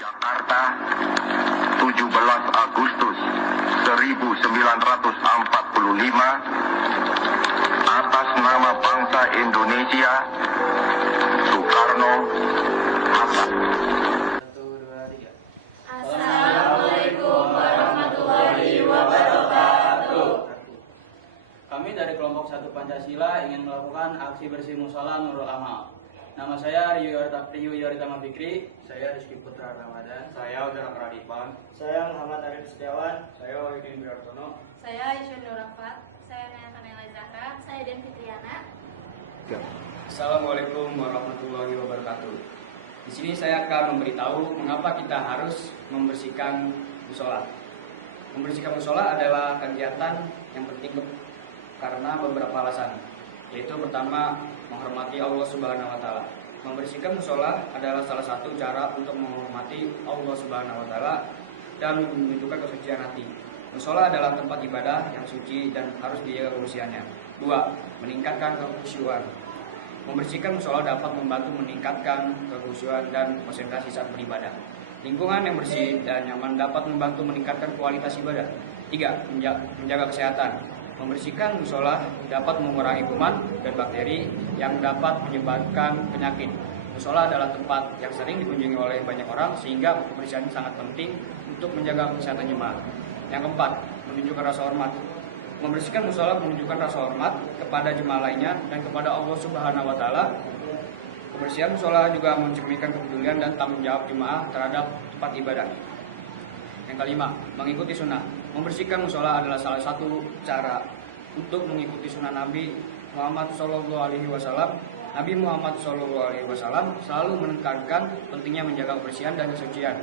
Jakarta, 17 Agustus 1945, atas nama bangsa Indonesia, Soekarno, Hatta. Assalamualaikum warahmatullahi wabarakatuh. Kami dari kelompok 1 Pancasila ingin melakukan aksi bersih musola Nurul Amal. Nama saya Rio Yoritama Fikri. Saya Rizky Putra Ramadan. Saya Udara Kradipan. Saya Muhammad Arif Setiawan. Saya Wahidin Wirartono. Saya Aisyah Nurafat. Saya Naya Kanela Zahra. Saya Den Fitriana. Assalamualaikum warahmatullahi wabarakatuh. Di sini saya akan memberitahu mengapa kita harus membersihkan musola. Membersihkan musola adalah kegiatan yang penting karena beberapa alasan. Yaitu pertama, menghormati Allah Subhanahu wa taala. Membersihkan musola adalah salah satu cara untuk menghormati Allah Subhanahu wa taala dan menunjukkan kesucian hati. Musola adalah tempat ibadah yang suci dan harus dijaga kebersihannya. 2. Meningkatkan kekhusyuan. Membersihkan musola dapat membantu meningkatkan kekhusyuan dan konsentrasi saat beribadah. Lingkungan yang bersih dan nyaman dapat membantu meningkatkan kualitas ibadah. 3. Menjaga kesehatan. Membersihkan musola dapat mengurangi kuman dan bakteri yang dapat menyebabkan penyakit. Musola adalah tempat yang sering dikunjungi oleh banyak orang sehingga kebersihan sangat penting untuk menjaga kesehatan jemaah. Yang keempat, menunjukkan rasa hormat. Membersihkan musola menunjukkan rasa hormat kepada jemaah lainnya dan kepada Allah Subhanahu wa taala. Kebersihan musola juga mencerminkan kepedulian dan tanggung jawab jemaah terhadap tempat ibadah. Yang kelima, mengikuti sunnah. Membersihkan musola adalah salah satu cara untuk mengikuti sunnah Nabi Muhammad SAW. Nabi Muhammad SAW selalu menekankan pentingnya menjaga kebersihan dan kesucian.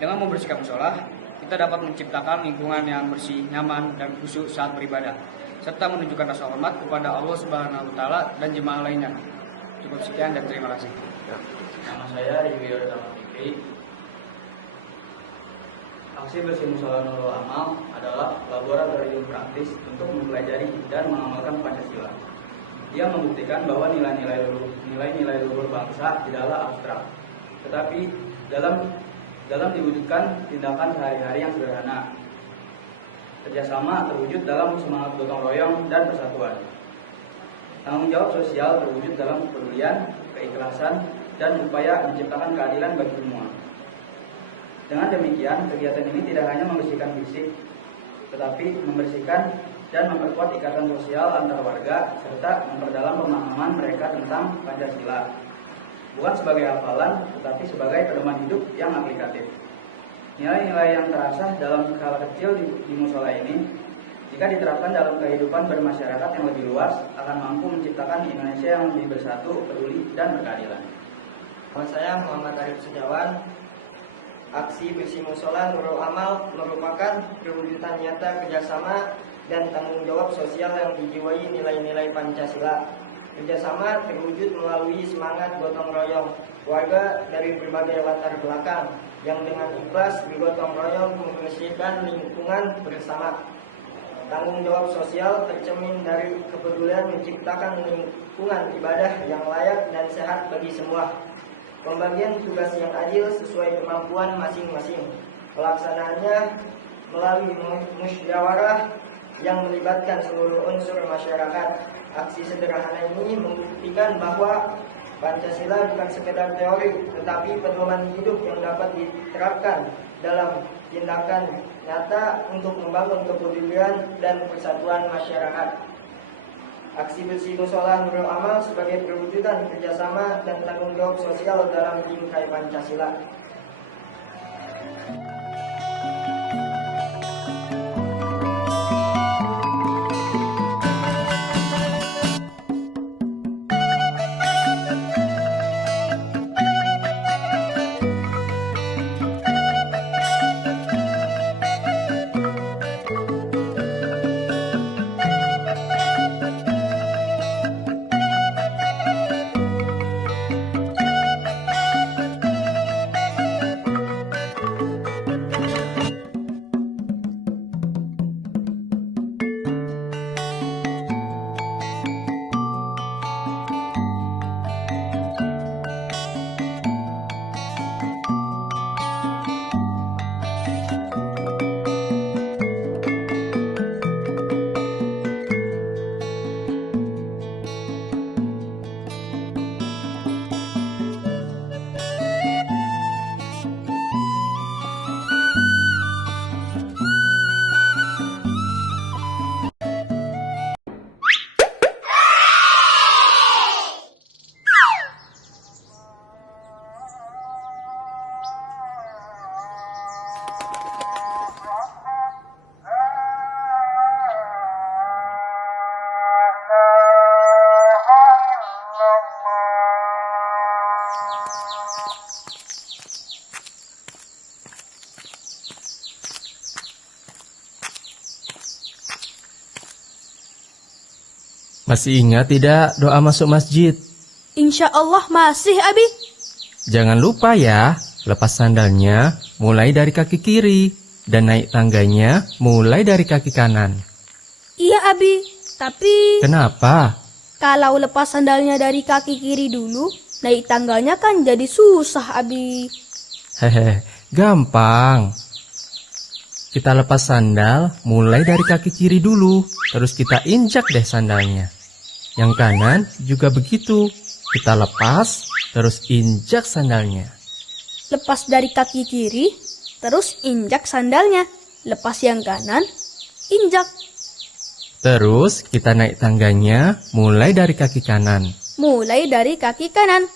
Dengan membersihkan musola, kita dapat menciptakan lingkungan yang bersih, nyaman, dan khusyuk saat beribadah, serta menunjukkan rasa hormat kepada Allah Subhanahu wa taala dan jemaah lainnya. Cukup sekian dan terima kasih. Nama saya Rio Yoritama Fikri. Aksi bersih musola Nurul Amal adalah laboratorium praktis untuk mempelajari dan mengamalkan Pancasila. Dia membuktikan bahwa nilai-nilai luhur bangsa tidaklah abstrak, tetapi dalam diwujudkan tindakan sehari-hari yang sederhana. Kerjasama terwujud dalam semangat gotong royong dan persatuan. Tanggung jawab sosial terwujud dalam kepedulian, keikhlasan, dan upaya menciptakan keadilan bagi semua. Dengan demikian, kegiatan ini tidak hanya membersihkan fisik, tetapi membersihkan dan memperkuat ikatan sosial antar warga, serta memperdalam pemahaman mereka tentang Pancasila. bukan sebagai hafalan, tetapi sebagai pedoman hidup yang aplikatif. Nilai-nilai yang terasah dalam skala kecil di musola ini, jika diterapkan dalam kehidupan bermasyarakat yang lebih luas, akan mampu menciptakan Indonesia yang lebih bersatu, peduli, dan berkeadilan. Nama saya Muhammad Arif Setiawan. Aksi bersih musola Nurul Amal merupakan perwujudan nyata kerjasama dan tanggung jawab sosial yang dijiwai nilai-nilai Pancasila. Kerjasama terwujud melalui semangat gotong royong warga dari berbagai latar belakang yang dengan ikhlas bergotong royong membersihkan lingkungan bersama. Tanggung jawab sosial tercermin dari kepedulian menciptakan lingkungan ibadah yang layak dan sehat bagi semua. Pembagian tugas yang adil sesuai kemampuan masing-masing. Pelaksanaannya melalui musyawarah yang melibatkan seluruh unsur masyarakat. Aksi sederhana ini membuktikan bahwa Pancasila bukan sekedar teori, tetapi pedoman hidup yang dapat diterapkan dalam tindakan nyata untuk membangun kepedulian dan persatuan masyarakat. Aksi bersih musola Nurul Amal sebagai perwujudan kerjasama dan tanggung jawab sosial dalam bingkai Pancasila. Masih ingat tidak doa masuk masjid? Insya Allah masih, Abi. Jangan lupa ya, lepas sandalnya mulai dari kaki kiri dan naik tangganya mulai dari kaki kanan. Iya, Abi. Tapi Kenapa? kalau lepas sandalnya dari kaki kiri dulu, naik tangganya kan jadi susah, Abi. Hehe, gampang. Kita lepas sandal mulai dari kaki kiri dulu, terus kita injak deh sandalnya. Yang kanan juga begitu. Kita lepas, terus injak sandalnya. Lepas dari kaki kiri, terus injak sandalnya. Lepas yang kanan, injak. Terus kita naik tangganya mulai dari kaki kanan. Mulai dari kaki kanan.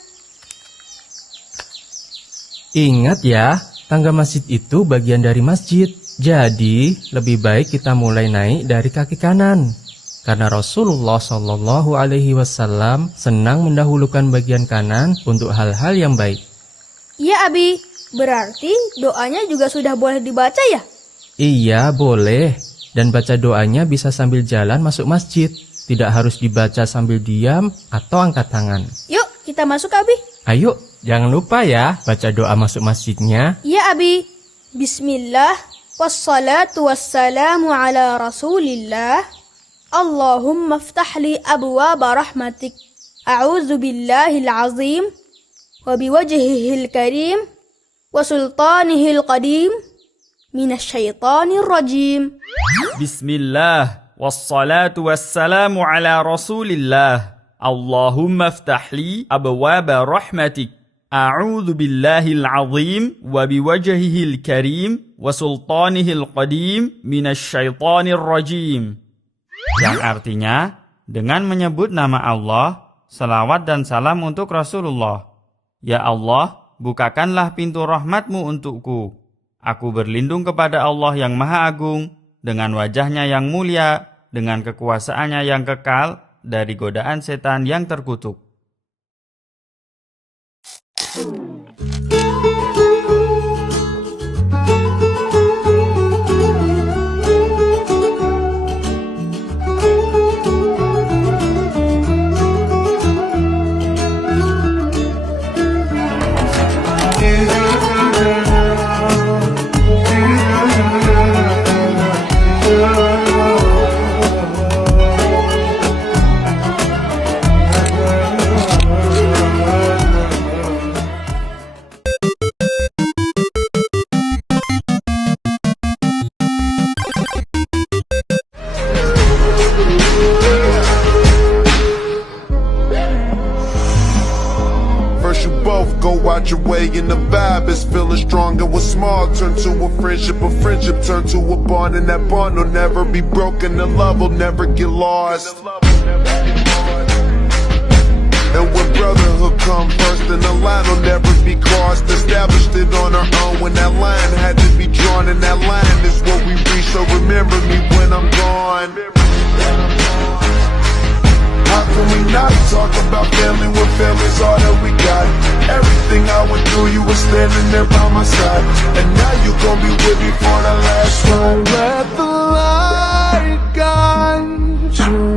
Ingat ya, tangga masjid itu bagian dari masjid. Jadi, lebih baik kita mulai naik dari kaki kanan. Karena Rasulullah SAW senang mendahulukan bagian kanan untuk hal-hal yang baik. Iya, Abi. Berarti doanya juga sudah boleh dibaca ya? Iya, boleh. Dan baca doanya bisa sambil jalan masuk masjid. Tidak harus dibaca sambil diam atau angkat tangan. Yuk, kita masuk, Abi. Ayo, jangan lupa ya baca doa masuk masjidnya. Iya, Abi. Bismillah. Wassalatu wassalamu ala rasulillah. Allahumma ftah li abwaba rahmatik. A'udzu billahil azim. Wa biwajhihil karim. Wa sultanihil qadim. Minasyaitanir rajim. Bismillah. Wassalatu wassalamu ala rasulillah. Allahumma ftah li abwaba rahmatik. A'udzu billahil azim wa biwajhihil karim wa sultanihil qadim minasyaitonir rajim. Yang artinya, dengan menyebut nama Allah, salawat dan salam untuk Rasulullah. Ya Allah, bukakanlah pintu rahmat-Mu untukku. Aku berlindung kepada Allah yang Maha Agung, dengan wajahnya yang mulia, dengan kekuasaannya yang kekal, dari godaan setan yang terkutuk. First you both go out your way and the vibe is feeling strong. And what's small turn to a friendship turn to a bond. And that bond will never be broken, the love will never get lost. And when brotherhood come first, then the line will never be crossed. Established it on our own when that line had to be drawn. And that line is what we reach, so remember me when I'm gone. How can we not talk about family when family's all that we got? Everything I went through, you were standing there by my side. And now you gon' be with me for the last ride. Let the light guide you.